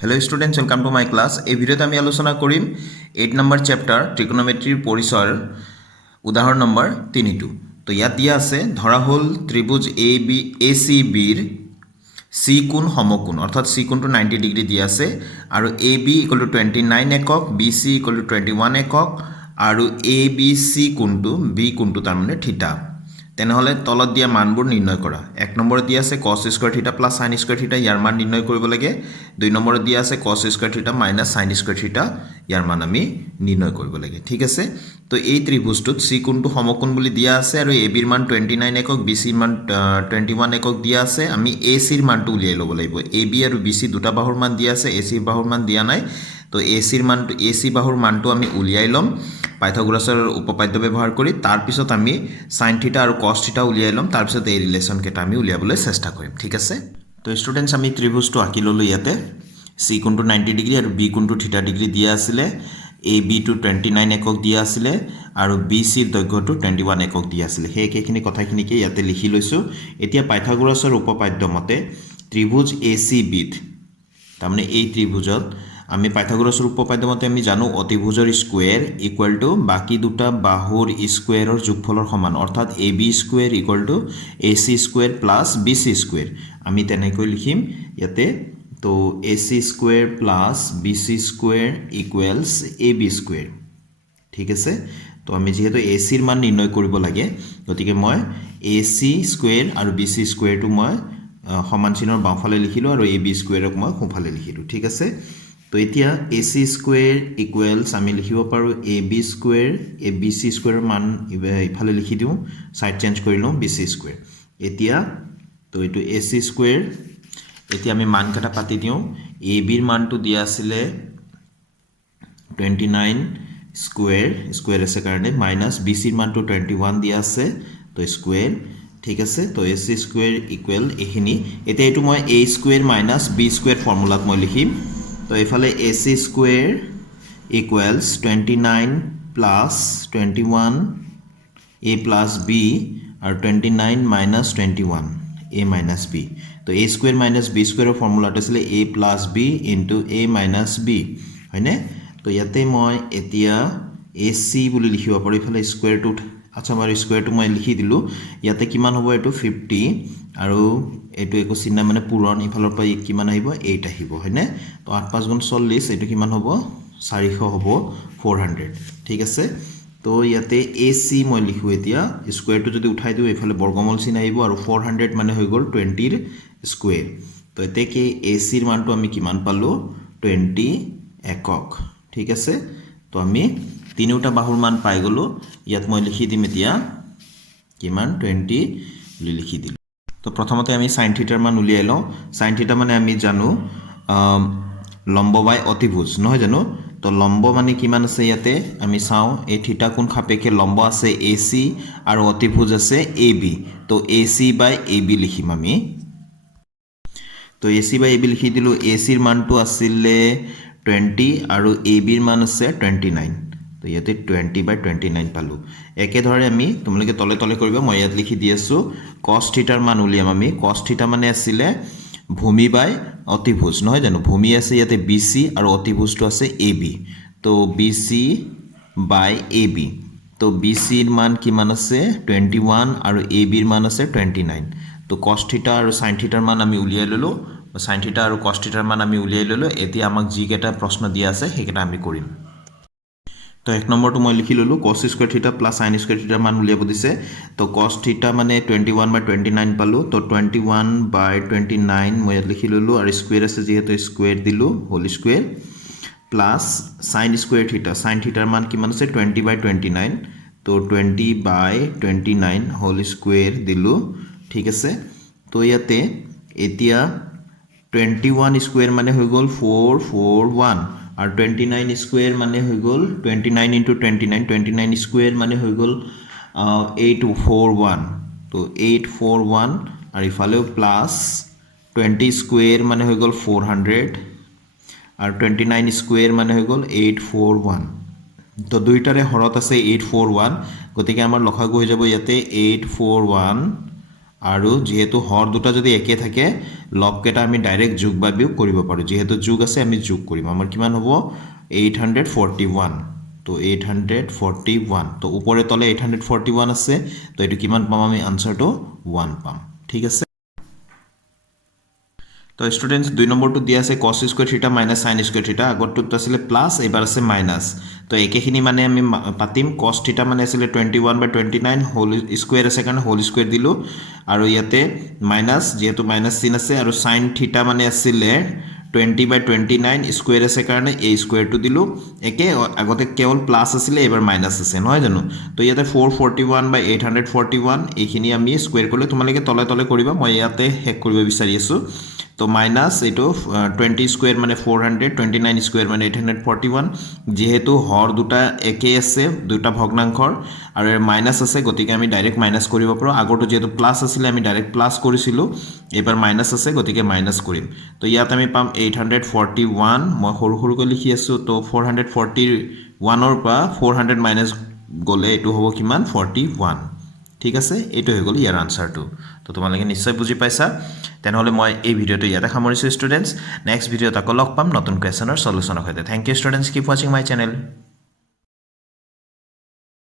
hello students welcome to my class এই ভিডিওতে আমি আলোচনা কৰিম 8 নম্বৰ চেপ্টাৰ ট্ৰিগোনোমেট্ৰিৰ পৰিচয়ৰ উদাহৰণ নম্বৰ 3 তো ইয়াত দিয়া আছে ধৰা হল ত্ৰিভুজ ACBৰ সি কোণ সমকোণ অৰ্থাৎ সি কোণটো 90 ডিগ্ৰী দিয়া আছে আৰু AB = 29 একক BC = 21 একক আৰু ABC কোণটো B কোণটো তাৰ মানে থিটা তেনেহলে তলত দিয়া মানবোৰ নিৰ্ণয় কৰা এক নম্বৰত দিয়া আছে cos স্কয়াৰ থিটা প্লাস sin স্কয়াৰ থিটা ইয়াৰ মান নিৰ্ণয় কৰিব লাগে দুই নম্বৰত দিয়া আছে cos স্কয়াৰ থিটা মাইনাস sin স্কয়াৰ থিটা ইয়াৰ মান আমি নিৰ্ণয় কৰিব লাগে ঠিক আছে তো এই ত্ৰিভুজটোত c কোণটো সমকোণ বুলি দিয়া আছে আৰু ab ৰ মান 29 একক bc ৰ মান 21 একক দিয়া আছে আমি ac ৰ মানটো উলিয়াই ল'ব লাগিব ab আৰু bc দুটা বাহুৰ মান দিয়া আছে ac ৰ বাহুৰ মান দিয়া নাই তো ac ৰ মানটো ac বাহুৰ মানটো আমি উলিয়াই লম পাইথাগোৰাছৰ উপপাদ্য ব্যৱহাৰ কৰি তাৰ পিছত আমি sin থিটা আৰু cos থিটা উলিয়াই লম তাৰ পিছত এই ৰিলেচন কেটা আমি উলিয়াবলৈ চেষ্টা কৰিম ঠিক আছে তো স্টুডেন্টস আমি ত্ৰিভুজটো আঁকি ললো ইয়াতে c কোণটো 90 ডিগ্ৰী আৰু b কোণটো থিটা ডিগ্ৰী দিয়া আছিল ab টো 29 একক দিয়া আছিল আৰু bc ৰ দৈৰ্ঘ্যটো 21 একক দিয়া আছিল সেই একেখিনি কথাখিনিকে ইয়াতে লিখি লৈছো এতিয়া পাইথাগোৰাছৰ উপপাদ্য মতে ত্ৰিভুজ ACB তাৰমানে এই ত্ৰিভুজত আমি পাইথাগোৰাছৰ উপপাদ্য মতে আমি জানো অতিভুজৰ স্কয়াৰ ইকুয়াল টু বাকি দুটা বাহুৰ স্কয়াৰৰ যোগফলৰ সমান অৰ্থাৎ AB square equal to AC square plus BC square আমি তেনেকৈ লিখিম ইয়াতে তো AC square plus BC square equals AB square ঠিক আছে তো আমি যেহেতু AC ৰ মান নিৰ্ণয় কৰিব লাগে গতিকে মই AC স্কয়াৰ আৰু BC স্কয়াৰটো মই সমান চিনৰ বাওঁফালে লিখিলো আৰু AB স্কয়াৰক মই সোঁফালে লিখিলো ঠিক আছে তো এতিয়া AC স্কয়াৰ ইকুৱেলছ আমি লিখিব পাৰো AB স্কয়াৰ BC স্কয়াৰৰ মান ইফালে লিখি দিও সাইড চেঞ্জ কৰি লওঁ BC স্কয়াৰ এতিয়া তো এটো AC স্কয়াৰ এতিয়া আমি মান কাটা পাতি দিও AB ৰ মানটো দিয়া আছিল 29 স্কয়াৰ আছে কাৰণে মাইনাস BC ৰ মানটো 21 দিয়া আছে তো স্কয়াৰ ঠিক আছে তো AC স্কয়াৰ ইকুৱেল এখিনি এতিয়া এটো মই A square minus B square ফৰ্মুলাত মই লিখিম তো এফালে AC square equals 29 plus 21 A plus B আৰু 29 মাইনাস 21 A minus B তো A square minus B square ফৰ্মুলাটো আছিল A plus B into A minus B হয়নে তো ইয়াতে মই এতিয়া AC বুলি লিখিব পাৰো ইফালে স্কয়াৰটো আচ্ছা মই স্কয়াৰটো মই লিখি দিলো ইয়াতে কিমান হ'ব এটো 50 আৰু এটো একো চিহ্ন মানে পূৰণ ইফালৰ পৰা কিমান আহিব 8 আহিব হয়নে তো 8 5 গুণ 40 এটো কিমান হ'ব 400 হ'ব 400 ঠিক আছে তো ইয়াতে AC মই লিখো এতিয়া স্কয়াৰটো যদি উঠাই দিও এফালে বৰ্গমূল চিন আহিব আৰু 400 মানে হৈ গল 20 ৰ স্কয়াৰ তো এতে কি AC ৰ মানটো আমি কিমান পালো 20 একক ঠিক আছে তো আমি তিনিটা বাহুৰ মান পাই গলো ইয়াত মই লিখি দিম এতিয়া কিমান 20 বুলি লিখি দিলো তো প্ৰথমতে আমি sin থিটাৰ মান উলিয়াই লওঁ sin থিটা মানে আমি জানো লম্ব বাই অতিভুজ নহয় জানো তো লম্ব মানে কিমান আছে ইয়াতে আমি চাও এই থিটা কোণ সাপেক্ষে লম্ব আছে AC আৰু অতিভুজ আছে AB তো AC বাই AB লিখিম আমি তো AC বাই AB লিখি দিলো AC ৰ মানটো আছিল 20 আৰু AB ৰ মান আছে 29 তো ইয়াতে 20 বাই 29 পালো একে ধৰে আমি তোমালোকে তলে তলে কৰিবা মই ইয়াত লিখি দি আছো cos থিটাৰ মান উলিয়াম আমি cos থিটা মানে আছিল ভূমি বাই অতিভুজ নহয় জানো ভূমি আছে ইয়াতে BC আৰু অতিভুজটো আছে AB তো BC বাই AB তো BC ৰ মান কিমান আছে 21 আৰু AB ৰ মান আছে 29 তো cos থিটা আৰু sin থিটাৰ মান আমি উলিয়াই ললো sin থিটা আৰু cos থিটাৰ মান আমি উলিয়াই ললো এতিয়া আমাক যি কেটা প্ৰশ্ন দিয়া আছে হেকেটা আমি কৰিম তো এক নম্বৰটো মই লিখি ললো cos স্কয়াৰ থিটা প্লাস sin স্কয়াৰ থিটা মান উলিয়াব দিছে তো cos থিটা মানে 21 বাই 29 পালো তো 21 বাই 29 মই লিখি ললো আৰু স্কয়াৰ আছে যেহেতু স্কয়াৰ দিলো whole square plus sin square theta sin থিটাৰ মান কিমান আছে 20 বাই 29 তো 20 বাই 29 হোল স্কয়াৰ দিলো ঠিক আছে তো ইয়াতে এতিয়া 21 স্কয়াৰ মানে হৈ গল 441 আৰু 29 স্কয়াৰ মানে হৈ গল 29 into 29 29 স্কয়াৰ মানে হৈ গল 841 তো 841 আৰু ইফালেও প্লাস 20 স্কয়াৰ মানে হৈ গল 400 আৰু 29 স্কয়াৰ মানে হৈ গল 841 তো দুইটাৰে হৰত আছে 841 গতিকে আমাৰ লসাগু হৈ যাব ইয়াতে 841 আৰু যেহেতু হৰ দুটা যদি একে থাকে লগ কেটা আমি ডাইৰেক্ট যোগ বা বিয়োগ কৰিব পাৰো যেহেতু যোগ আছে আমি যোগ কৰিম আমাৰ কিমান হ'ব 841 তো 841 তো উপরে তলে 841 আছে তো এটো কিমান পাম আমি আনসারটো 1 পাম ঠিক আছে তো স্টুডেন্টস 2 নম্বৰটো দিয়া আছে cos স্কয়াৰ থিটা মাইনাস sin স্কয়াৰ থিটা আগৰটোত আছিল প্লাস এবাৰ আছে মাইনাস তো একেখিনি মানে আমি পাতিম cos থিটা মানে আছিল 21/29 হোল স্কয়ার আছে কাৰণে হোল স্কয়াৰ দিলো আৰু ইয়াতে মাইনাস যেহেতু মাইনাস চিন আছে আৰু sin থিটা মানে আছিল 20/29 স্কয়াৰ আছে কাৰণে a স্কয়াৰটো দিলো একে আগতে কেৱল প্লাস আছিল এবাৰ মাইনাস আছে নহয় জানো তো ইয়াতে 441/841 এইখিনি আমি স্কয়ার কৰিলে তোমালোকে তলে তলে কৰিবা মই ইয়াতে হেক কৰিব বিচাৰি আছো তো মাইনাস এটো 20 স্কয়াৰ মানে 400 29 স্কয়াৰ মানে 841 যেহেতু হৰ দুটা একে আছে দুটা ভগ্নাংশৰ আৰু মাইনাস আছে গতিকে আমি ডাইৰেক্ট মাইনাস কৰিব পাৰো আগৰটো যেহেতু প্লাস আছিল আমি ডাইৰেক্ট প্লাস কৰিছিলো এবাৰ মাইনাস আছে গতিকে মাইনাস কৰিম তো ইয়াত আমি পাম 841 মই সৰু সৰুকৈ লিখি আছো তো 441 ৰ পৰা 400 মাইনাস গলে এটো হ'ব কিমান 41 ঠিক আছে এটো হৈ গল ইয়াৰ আনসারটো তো তোমালোকে নিশ্চয় বুজি পাইছা তেনেহলে মই এই ভিডিওটো ইয়াতে সামৰিছো স্টুডেন্টস নেক্সট ভিডিওত আকৌ লগ পাম নতুন কোৱেশ্যনৰ সলিউশনৰ সৈতে thank you students keep watching my channel